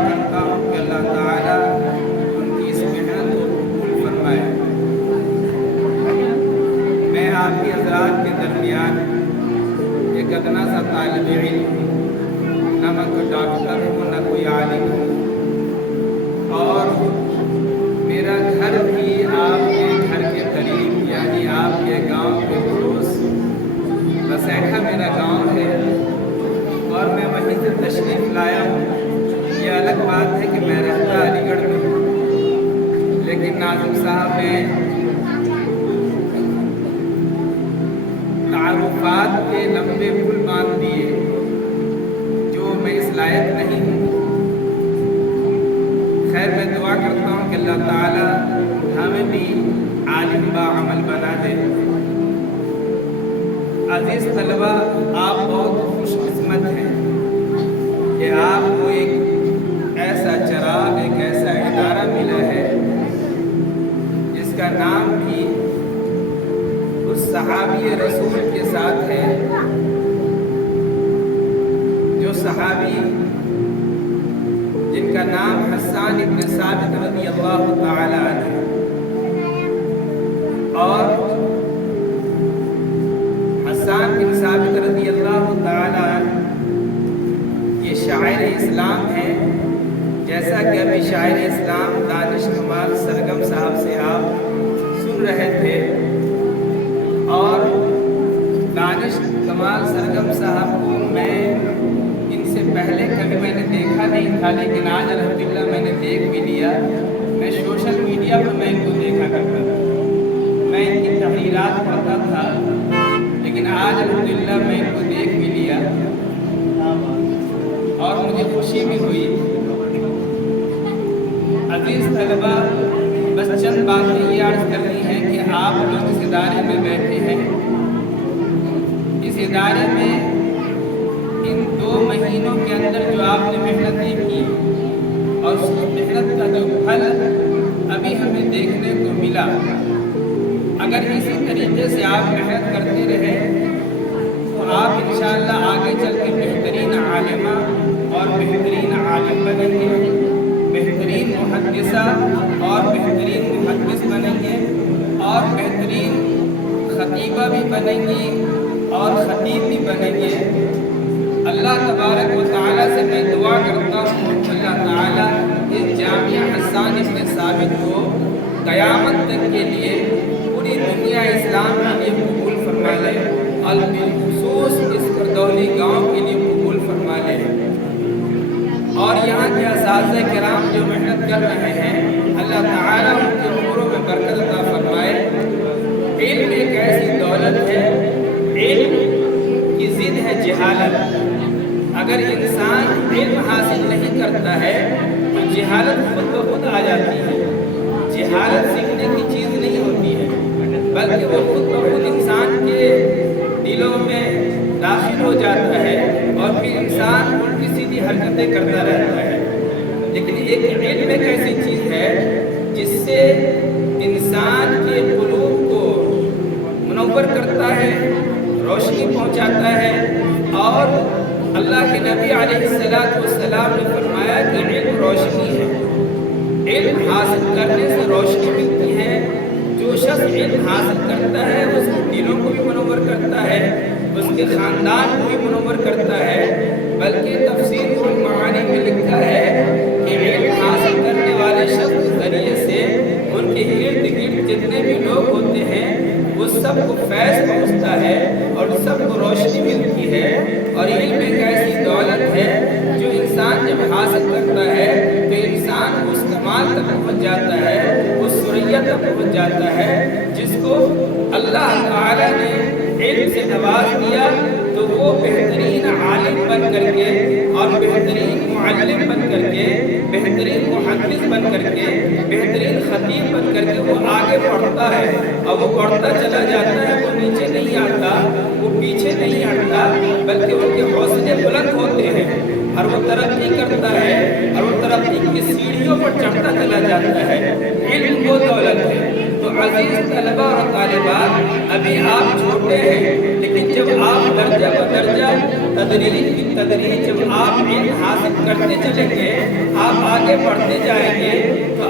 کرتا ہوں کہ اللہ تعالیٰ ان کی اس محنت کو قبول فرمائے۔ میں آپ کی حضرات کے درمیان ایک ادنا سا طالب علم ہوں، نہ میں کوئی ڈاکٹر ہوں نہ کوئی عالم ہوں، اور میرا گھر بھی آپ کے گھر کے قریب، یعنی آپ کے گاؤں کے پڑوس بسیٹھا میرا گاؤں ہے، اور میں وہیں سے تشریف لایا ہوں۔ یہ الگ بات ہے کہ میں رہتا علی گڑھ میں ہوں، لیکن ناظم صاحب نے تعارفات کے لمبے پل باندھ دیے جو میں اس لائق نہیں ہوں۔ خیر، میں دعا کرتا ہوں کہ اللہ تعالیٰ ہمیں بھی عالم باعمل بنا دے۔ عزیز طلبہ، آپ بہت خوش قسمت ہیں کہ آپ کو ایک ایسا چراغ، ایک ایسا ادارہ ملا ہے جس کا نام بھی اس صحابی رسول کے ساتھ ہے، جو صحابی جن کا نام حسان ابن ثابت رضی اللہ تعالی عنہ، اور حسان بن ثابت رضی اللہ تعالی عنہ یہ شاعر اسلام ہیں، جیسا کہ ابھی شاعر اسلام دانش کمال سرگم صاحب سے آپ سن رہے تھے، اور دانش کمال سرگم صاحب کو میں ان سے پہلے کبھی میں نے دیکھا نہیں تھا، لیکن آج الحمدللہ میں نے دیکھ بھی لیا۔ میں سوشل میڈیا پر میں ان کو دیکھا کرتا تھا، میں ان کی تحریرات پڑھتا تھا، لیکن آج الحمدللہ میں ان کو دیکھ بھی لیا اور مجھے خوشی بھی ہوئی۔ عزیز طلبہ، بس چند باتیں یہ عرض کرنی ہے کہ آپ لوگ اس ادارے میں بیٹھے ہیں، اس ادارے میں ان 2 مہینوں کے اندر جو آپ نے محنتیں کی اور اس محنت کا جو پھل ابھی ہمیں دیکھنے کو ملا، اگر اسی طریقے سے آپ محنت کرتے رہے تو آپ انشاءاللہ آگے چل کے بہترین عالمہ اور بہترین عالم بنیں گے، بہترین محدثہ اور بہترین محدث بنیں گے، اور بہترین خطیبہ بھی بنیں گی اور خطیب بھی بنیں گے۔ اللہ تبارک و تعالیٰ سے میں دعا کرتا ہوں کہ اللہ تعالیٰ اس جامعہ حسان ابن ثابت کو قیامت تک کے لیے پوری دنیا اسلام کے لیے قبول فرما لے، اور بالخصوص اس کردولی گاؤں کے لیے قبول فرما لے، اور یہاں کے اساتذہ کرام جو محنت کر رہے ہیں اللہ تعالیٰ ان کے عمروں میں برکت عطا فرمائے۔ علم ایک ایسی دولت ہے، علم کی ضد ہے جہالت۔ اگر انسان علم حاصل نہیں کرتا ہے تو جہالت خود بخود آ جاتی ہے۔ جہالت سیکھنے کی چیز نہیں ہوتی ہے، بلکہ وہ خود بخود انسان کے دلوں میں داخل ہو جاتا ہے اور پھر انسان الٹی سیدھی حرکتیں کرتا رہتا ہے۔ لیکن ایک علم ایک ایسی چیز ہے جس سے انسان کے قلوب کو منور کرتا ہے، روشنی پہنچاتا ہے، اور اللہ کے نبی علیہ السلام نے فرمایا کہ علم روشنی ہے، علم حاصل کرنے سے روشنی ملتی ہے۔ جو شخص علم حاصل کرتا ہے اس کے دلوں کو بھی منور کرتا ہے، اس کے خاندان کو بھی منور کرتا ہے، بلکہ تفسیر المعانی میں لکھا ہے کہ علم حاصل کرنے والے شخص کے ذریعے سے ان کے ارد گرد جتنے بھی لوگ ہوتے ہیں وہ سب کو فیض پہنچتا ہے اور سب کو روشنی ملتی ہے۔ اور علم ایک ایسی دولت ہے جو انسان جب حاصل کرتا ہے تو انسان اس کمال تک پہنچ جاتا ہے، اس سریت تک پہنچ جاتا ہے جس کو اللہ تعالیٰ نے علم سے نواز دیا، تو وہ بہترین عالم بن کر کے اور بہترین معلم بن کر کے، بہترین محدث بن کر کے، بہترین خطیب بن کر کے وہ آگے بڑھتا ہے، اور وہ بڑھتا چلا جاتا ہے۔ وہ نیچے نہیں آتا، وہ پیچھے نہیں ہٹتا، بلکہ ان کے حوصلے بلند ہوتے ہیں اور وہ ترقی کرتا ہے، اور وہ ترقی کی سیڑھیوں پر چڑھتا چلا جاتا ہے۔ علم وہ دولت ہے۔ تو عزیز طلبہ اور طالبات، ابھی آپ چھوٹے ہیں لیکن لیکن جب آپ درجہ بدرجہ تدریج جب آپ علم حاصل کرتے چلیں گے، آپ آگے بڑھتے جائیں گے، تو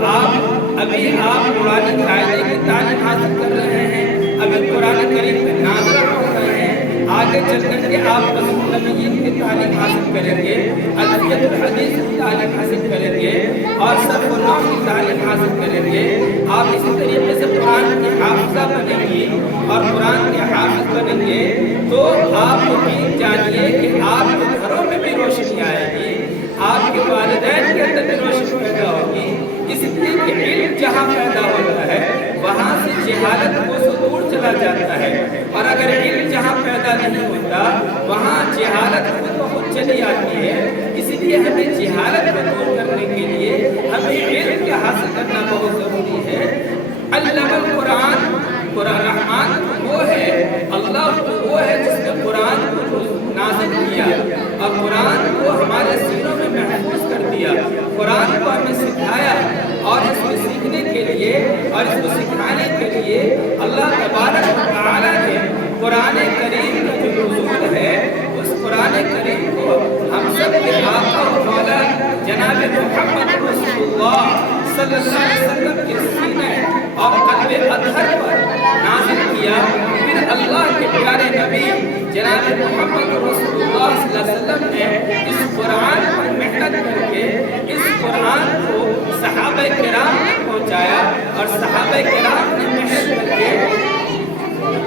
ابھی آپ قرآن قاعدے کی تعلیم حاصل کر رہے ہیں، ابھی قرآن کریم میں ناظرہ پڑھ رہے ہیں، آگے چل کر کے آپ نبیین کی تعلیم حاصل کریں گے، الفیۃ الحدیث کی تعلیم حاصل کریں گے، اور صرف النحو کی تعلیم حاصل کریں گے۔ آپ اسی طریقے سے قرآن کی حافظہ بنیں گی اور قرآن کے حافظ بنیں گے، تو آپ یقین جانیے کہ آپ کے گھروں میں بھی روشنی آئے گی، آپ کے والدین کے اندر بھی روشنی پیدا ہوگی۔ اس لیے کہ علم جہاں پیدا ہوتا ہے وہاں سے جہالت کو دور چلا جاتا ہے، اور اگر علم جہاں پیدا نہیں ہوتا وہاں جہالت خود بخود چلی آتی ہے۔ اس لیے ہمیں جہالت کو دور کرنے کے لیے ہمیں علم کا حاصل کرنا بہت ضروری ہے۔ علم القرآن، قرآن رحمان وہ ہے، اللہ وہ ہے جس نے قرآن کو نازل کیا اور قرآن کو ہمارے سینوں میں محفوظ کر دیا، قرآن کو ہمیں سکھایا، اور اس کو سیکھنے کے لیے اور اس کو سکھانے کے لیے اللہ تبارک و تعالیٰ نے قرآن کریم کا جو نزول ہے اس قرآن کریم کو ہم سب کے آقا و مولا جناب محمد رسول اللہ صلی اللہ علیہ وسلم کے سینے اور قلب اطہر پر نازل کیا۔ پھر اللہ کے پیارے نبی جناب محمد رسول اللہ صلی اللہ علیہ وسلم نے اس قرآن پر محنت کر کے اس قرآن کو صحابہ کرام نے پہنچایا، اور صحابہ کرام نے محنت کر کے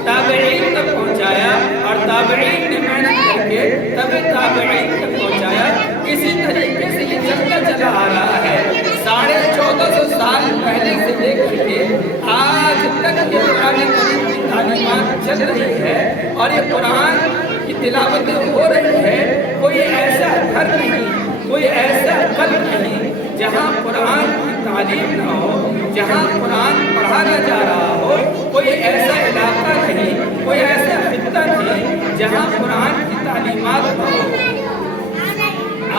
تابعین تک پہنچایا، اور تابعین نے محنت کر کے تابعین تک پہنچایا۔ اسی طریقے سے یہ چلتا چلا آ رہا ہے 1450 سال پہلے سے لے کر کے آج تک یہ قرآن کریم کی تعلیمات چل رہی ہے، اور یہ قرآن کی تلاوتیں ہو رہی ہے۔ کوئی ایسا گھر نہیں، کوئی ایسا قلب نہیں جہاں قرآن کی تعلیم نہ ہو، جہاں قرآن پڑھایا جا رہا ہو، کوئی ایسا علاقہ نہیں، کوئی ایسا خطہ نہیں جہاں قرآن کی تعلیمات نہ ہو۔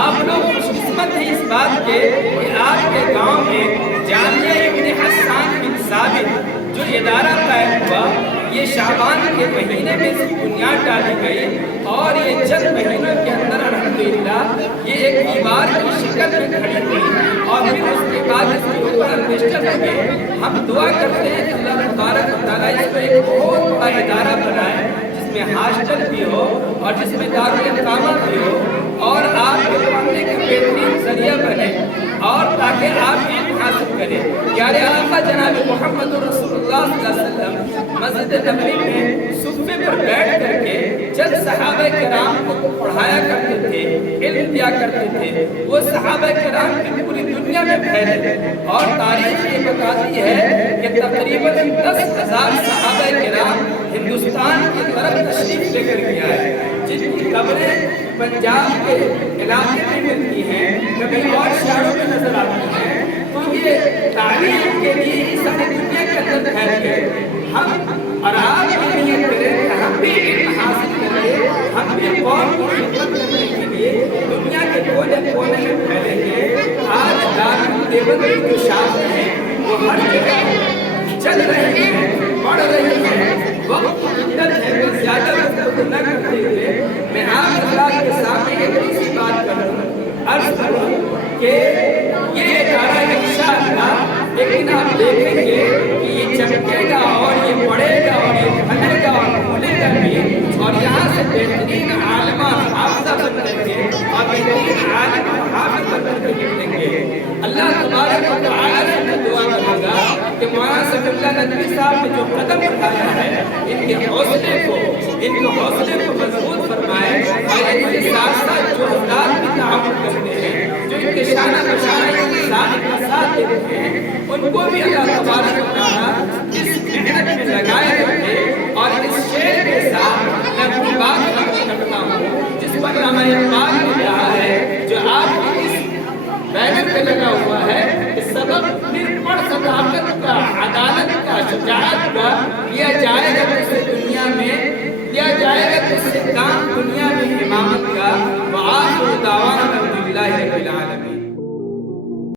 آپ لوگ خوش قسمت ہیں اس بات کے کہ آپ کے گاؤں میں جامعہ ابن حسان بن ثابت جو ادارہ قائم ہوا، یہ شعبان کے مہینے میں سے بنیاد ڈالی گئی، اور یہ چند مہینوں کے اندر الحمدللہ یہ ایک دیوار کی شکل میں کھڑی ہوئی، اور پھر اس کے بعد اس کے اوپر البیسٹر لگے۔ ہم دعا کرتے ہیں کہ اللہ تبارک و تعالیٰ اس کو ایک بہت بڑا ادارہ بنائے جس میں ہاسٹل بھی ہو اور جس میں دارالقامہ بھی ہو، اور آپ کے پڑھنے کا بہترین ذریعہ بنے، اور تاکہ آپ علم حاصل کریں۔ پیارے آقا جناب محمد رسول اللہ صلی اللہ علیہ وسلم مسجد نبوی میں صفے پر بیٹھ کر کے جب صحابہ کرام کو پڑھایا کرتے تھے، علم دیا کرتے تھے، وہ صحابہ کرام کی پوری دنیا میں پھیلے، اور تاریخ یہ بتاتی ہے کہ تقریباً 10,000 صحابہ کرام ہندوستان کی طرف تشریف لے کر کے آئے، جن کی قبریں پنجاب کے علاقے میں ملتی ہیں، کبھی اور شہروں میں نظر آتی ہیں۔ تو یہ تعلیم کے لیے اس دنیا کے اندر پھیل گئے۔ ہم اور آپ بھی نیت کریں کہ ہم بھی علم حاصل کریں، ہم بھی قوم کی خدمت کرنے کے لیے دنیا کے کونے کونے میں پھیلیں گے۔ آج دارالدیوبند کی جو شاخیں ہیں وہ ہر جگہ چل رہی ہیں، بڑھ رہی ہیں۔ وقت کی قدر ہے، بس زیادہ وقت نہ کرتے ہوئے میں آپ اللہ کے سامنے ایک سی بات کروں، عرض کروں کہ یہ ادارہ انشاءاللہ، لیکن آپ دیکھیں گے کہ یہ چمکے گا اور یہ بڑھے گا اور یہ پھلے گا اور پھولے گا بھی، اور یہاں سے بہترین عالمہ حافظہ بن کر کے اور بہترین عالمہ حافظ بن کر کے نکلیں گے۔ اللہ تبارک و تعالیٰ سے میں دعا کروں گا کہ مولانا صفی اللہ ندوی صاحب نے جو قدم اٹھایا ہے ان کے حوصلے کو مضبوط فرمائے، اور ان کے ساتھ ساتھ جو حضرات بھی تعاون کرتے ہیں، جو ان کے شانہ بشانہ ان کے ساتھ دیتے ہیں، ان کو بھی اللہ تبارک و تعالیٰ اس